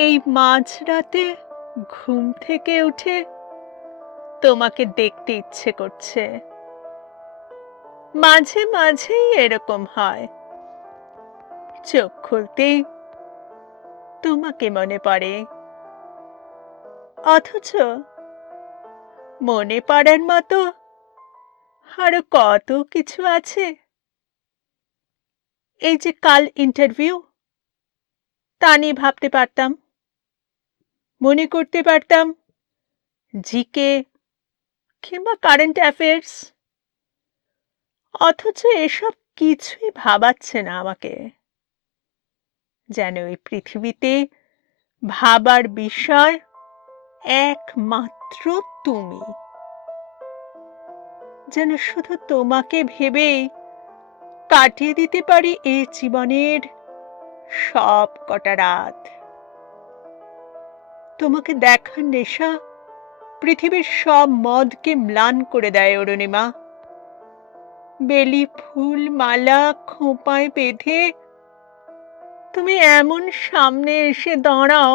এই মাঝরাতে ঘুম থেকে উঠে তোমাকে দেখতে ইচ্ছে করছে। মাঝে মাঝেই এরকম হয়। চোখ খুলতেই তোমাকে মনে পড়ে। অথচ মনে পড়ার মতো আরও কত কিছু আছে। এই যে কাল ইন্টারভিউ তা নিয়ে ভাবতে পারতাম। মনে করতে পারতাম। জিকে কিংবা কারেন্ট অ্যাফেয়ার্স অথচ এসব কিছুই ভাবাচ্ছে না আমাকে। যেন এই পৃথিবীতে ভাবার বিষয় একমাত্র তুমি। যেন শুধু তোমাকে ভেবেই কাটিয়ে দিতে পারি এই জীবনের সব কটা রাত। তোমাকে দেখার নেশা? পৃথিবীর সব মদকে ম্লান করে দেয় অরুণিমা। বেলি, ফুল, মালা, খোঁপায় বেঁধে তুমি এমন সামনে এসে দাঁড়াও।